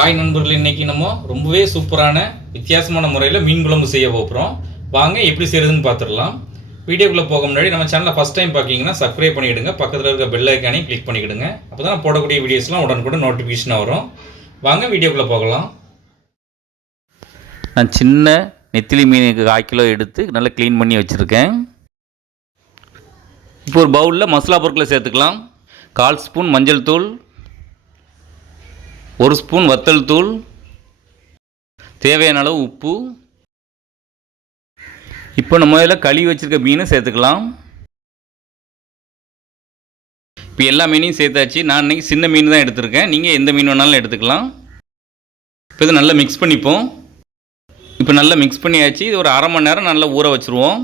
Hi நண்பர்கள் இன்னைக்கு நம்ம ரொம்பவே சூப்பரான வித்தியாசமான முறையில் மீன் குழம்பு செய்ய போகிறோம் வாங்க எப்படி செய்கிறதுன்னு பார்த்துடலாம் வீடியோக்குள்ளே போக முன்னாடி நம்ம சேனலை ஃபஸ்ட் டைம் பார்க்கிங்கன்னா சப்ஸ்கிரைப் பண்ணிவிடுங்க பக்கத்தில் இருக்க பெல் ஐக்கானையும் கிளிக் பண்ணிக்கிடுங்க. அப்போ தான் போடக்கூடிய வீடியோஸ்லாம் உடனுக்குடன் நோட்டிஃபிகேஷனாக வரும். வாங்க வீடியோக்குள்ளே போகலாம். நான் சின்ன நெத்திலி மீனுக்கு கால் கிலோ எடுத்து நல்லா க்ளீன் பண்ணி வச்சுருக்கேன். இப்போ ஒரு பவுலில் மசாலா பொருட்களை சேர்த்துக்கலாம். கால் ஸ்பூன் மஞ்சள் தூள் ஒரு ஸ்பூன் வத்தல் தூள் தேவையான அளவு உப்பு. இப்போ நம்ம இதில் கழுவி வச்சுருக்க மீனை சேர்த்துக்கலாம். இப்போ எல்லா மீனையும் சேர்த்தாச்சு. நான் இன்றைக்கி சின்ன மீன் தான் எடுத்திருக்கேன். நீங்கள் எந்த மீன் வேணாலும் எடுத்துக்கலாம். இப்போ இதை நல்லா மிக்ஸ் பண்ணிப்போம். இப்போ நல்லா மிக்ஸ் பண்ணியாச்சு. இது ஒரு அரை மணி நேரம் நல்லா ஊற வச்சுருவோம்.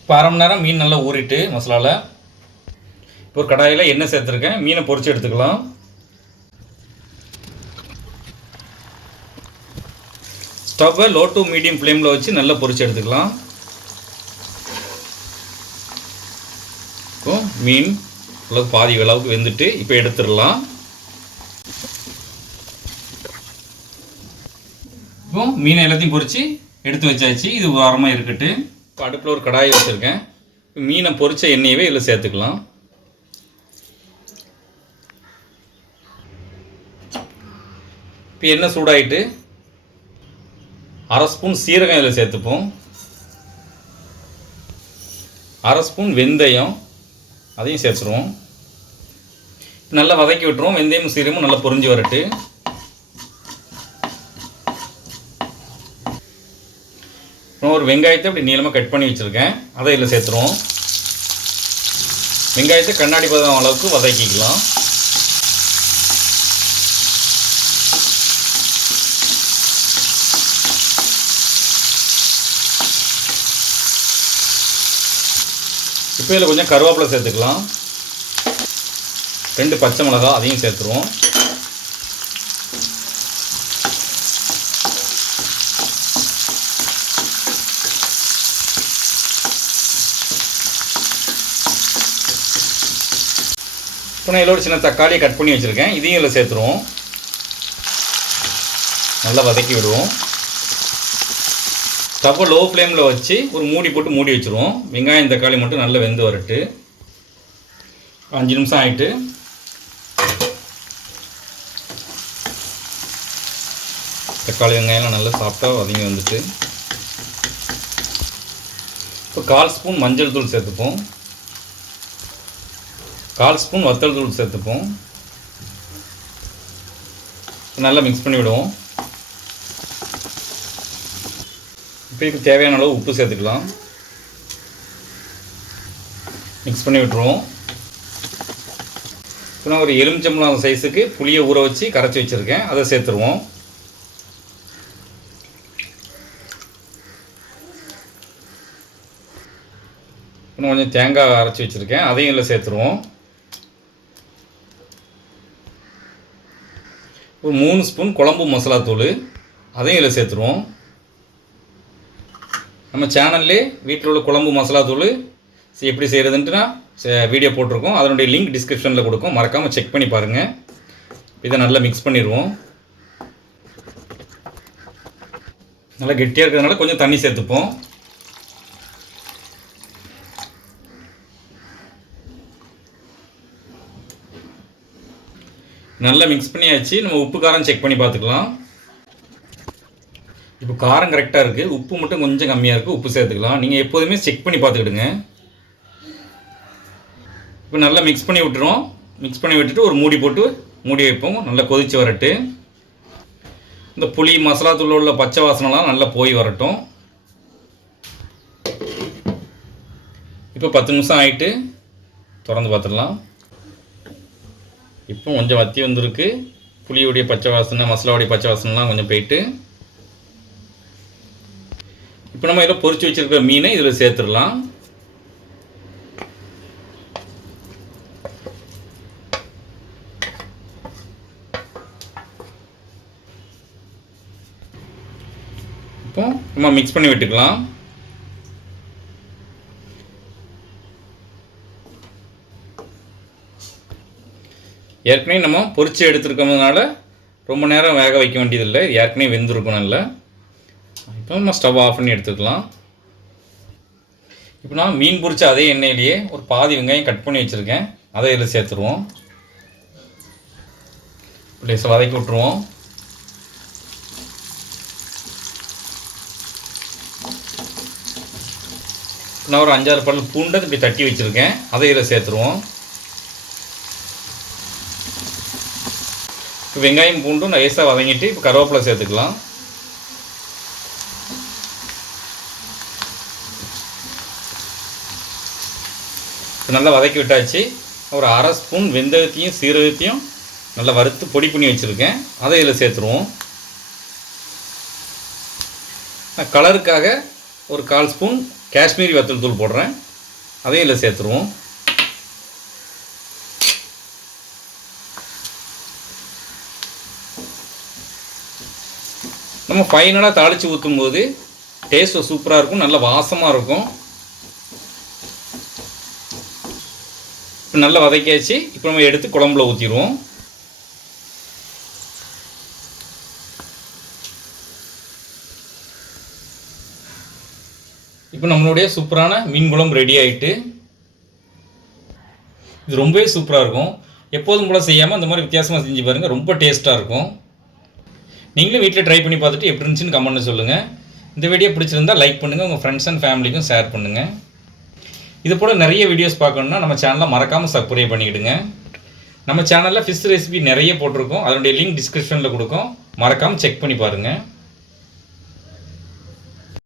இப்போ அரை மணி நேரம் மீன் நல்லா ஊறிட்டு மசாலாவில் இப்போ ஒரு கடாயில் எண்ணெய் சேர்த்துருக்கேன். மீனை பொறிச்சு எடுத்துக்கலாம். ஸ்டவ்வை லோ டு மீடியம் ஃப்ளேமில் வச்சு நல்லா பொறிச்சு எடுத்துக்கலாம். இப்போ மீன் அளவுக்கு பாதி அளவுக்கு வெந்துட்டு இப்போ எடுத்துடலாம். இப்போ மீனை எல்லாத்தையும் பொறிச்சு எடுத்து வச்சாச்சு. இது வாரமாக இருக்கட்டு இப்போ அடுப்பில் ஒரு கடாய் வச்சுருக்கேன். மீனை பொறிச்ச எண்ணெயவே இதில் சேர்த்துக்கலாம். இப்போ எண்ணெய் சூடாயிட்டு அரை ஸ்பூன் சீரகம் இதில் சேர்த்துப்போம். அரை ஸ்பூன் வெந்தயம் அதையும் சேர்த்துருவோம். நல்லா வதக்கி விட்டுருவோம். வெந்தயமும் சீரகமும் நல்லா பொறிஞ்சு வரட்டு. ஒரு வெங்காயத்தை அப்படி நீளமாக கட் பண்ணி வச்சுருக்கேன். அதை இதில் சேர்த்துருவோம். வெங்காயத்தை கண்ணாடி பதம் அளவுக்கு வதக்கிக்கலாம். இப்போ இதில் கொஞ்சம் கருவேப்பிலை சேர்த்துக்கலாம். ரெண்டு பச்சை மிளகா அதையும் சேர்த்துருவோம். இப்போ நான் இதில் ஒரு சின்ன தக்காளியை கட் பண்ணி வச்சுருக்கேன். இதையும் இதில் சேர்த்துருவோம். நல்லா வதக்கி விடுவோம். ஸ்டவ்வை லோ ஃப்ளேமில் வச்சு ஒரு மூடி போட்டு மூடி வச்சுருவோம். வெங்காயம் தக்காளி மட்டும் நல்லா வெந்து வரட்டு. அஞ்சு நிமிஷம் ஆகிட்டு தக்காளி வெங்காயம்லாம் நல்லா சாஃப்டாக வதங்கி வந்துட்டு. இப்போ கால் ஸ்பூன் மஞ்சள் தூள் சேர்த்துப்போம். கால் ஸ்பூன் வத்தல் தூள் சேர்த்துப்போம். நல்லா மிக்ஸ் பண்ணி விடுவோம் இப்போ இதுக்கு தேவையான அளவு உப்பு சேர்த்துக்கலாம். மிக்ஸ் பண்ணி விட்டுருவோம். இப்போ நான் ஒரு எலுமிச்சம்பழம் சைஸுக்கு புளியை ஊற வச்சு கரைச்சி வச்சுருக்கேன். அதை சேர்த்துருவோம். இன்னும் கொஞ்சம் தேங்காய் அரைச்சி வச்சுருக்கேன். அதையும் இதில் சேர்த்துருவோம். ஒரு மூணு ஸ்பூன் குழம்பு மசாலா தூள். அதையும் இதில் சேர்த்துருவோம். நம்ம சேனல்லே வீட்டில் உள்ள குழம்பு மசாலா தூள் சரி எப்படி செய்கிறதுன்ட்டு நான் வீடியோ போட்டிருக்கோம். அதனுடைய லிங்க் டிஸ்கிரிப்ஷனில் கொடுக்கும். மறக்காமல் செக் பண்ணி பாருங்கள் இதை நல்லா மிக்ஸ் பண்ணிடுவோம். நல்லா கெட்டியாக இருக்கிறதுனால கொஞ்சம் தண்ணி சேர்த்துப்போம். நல்லா மிக்ஸ் பண்ணியாச்சு. நம்ம உப்பு காரம் செக் பண்ணி பார்த்துக்கலாம். இப்போ காரம் கரெக்டாக இருக்குது உப்பு மட்டும் கொஞ்சம் கம்மியாக இருக்குது உப்பு சேர்த்துக்கலாம். நீங்கள் எப்போதுமே செக் பண்ணி பார்த்துக்கிடுங்க. இப்போ நல்லா மிக்ஸ் பண்ணி விட்டுருவோம். மிக்ஸ் பண்ணி விட்டுட்டு ஒரு மூடி போட்டு மூடி வைப்போம். நல்லா கொதித்து வரட்டு. இந்த புளி மசாலா தூள் உள்ள பச்சை வாசனைலாம் நல்லா போய் வரட்டும். இப்போ பத்து நிமிஷம் ஆகிட்டு திறந்து பார்த்துடலாம். இப்போ கொஞ்சம் வத்தி வந்திருக்கு. புளியோடைய பச்சை வாசனை மசாலாவுடைய பச்சை வாசனைலாம் கொஞ்சம் போயிட்டு இப்போ நம்ம இதில் பொறிச்சு வச்சுருக்கிற மீனை இதில் சேர்த்துடலாம். இப்போ நம்ம மிக்ஸ் பண்ணி விட்டுக்கலாம். ஏற்கனவே நம்ம பொறிச்சு எடுத்துருக்கோம்னால ரொம்ப நேரம் வேக வைக்க வேண்டியதில்லை. ஏற்கனவே வெந்திருக்கணும் இல்லை இப்போ நம்ம ஸ்டவ் ஆஃப் பண்ணி எடுத்துக்கலாம். இப்போ நான் மீன் பொரிச்ச அதே எண்ணெயிலேயே ஒரு பாதி வெங்காயம் கட் பண்ணி வச்சுருக்கேன். அதை இதில் சேர்த்துருவோம். லேசாக வதக்கி விட்ருவோம் நான் ஒரு அஞ்சாறு பல் பூண்டை இப்படி தட்டி வச்சுருக்கேன். அதை இதில் சேர்த்துருவோம். இப்போ வெங்காயம் பூண்டும் லேசாக வதங்கிட்டு இப்போ கருவேப்பிலை சேர்த்துக்கலாம். நல்லா வதக்கி விட்டாச்சு. ஒரு அரை ஸ்பூன் வெந்தயத்தையும் சீரகத்தையும் நல்லா வறுத்து பொடி பண்ணி வச்சுருக்கேன். அதை இதில் சேர்த்துருவோம். நான் கலருக்காக ஒரு கால் ஸ்பூன் காஷ்மீரி வத்தல் தூள் போடுறேன். அதையும் இதில் சேர்த்துருவோம். நம்ம ஃபைனலாக தாளித்து ஊற்றும் போது டேஸ்ட்டு சூப்பராக இருக்கும். நல்ல வாசமாக இருக்கும். இப்போ நல்லா வதக்கியாச்சு. இப்போ நம்ம எடுத்து குழம்புல ஊற்றிடுவோம் இப்போ நம்மளுடைய சூப்பரான மீன் குழம்பு ரெடி ஆகிட்டு இது ரொம்பவே சூப்பராக இருக்கும். எப்போதும் போல் செய்யாமல் இந்த மாதிரி வித்தியாசமாக செஞ்சு பாருங்கள் ரொம்ப டேஸ்ட்டாக இருக்கும். நீங்களும் வீட்டில் ட்ரை பண்ணி பார்த்துட்டு எப்படி இருந்துச்சுன்னு கமெண்ட்ல சொல்லுங்கள் இந்த வீடியோ பிடிச்சிருந்தா லைக் பண்ணுங்கள் உங்கள் ஃப்ரெண்ட்ஸ் அண்ட் ஃபேமிலிக்கும் ஷேர் பண்ணுங்கள் இது போல் நிறைய வீடியோஸ் பார்க்கணுன்னா நம்ம சேனலை மறக்காமல் சப்ஸ்கிரைப் பண்ணிக்கிடுங்க. நம்ம சேனலில் ஃபிஷ் ரெசிபி நிறைய போட்டிருக்கோம். அதனுடைய லிங்க் டிஸ்கிரிப்ஷனில் கொடுக்கும். மறக்காமல் செக் பண்ணி பாருங்கள்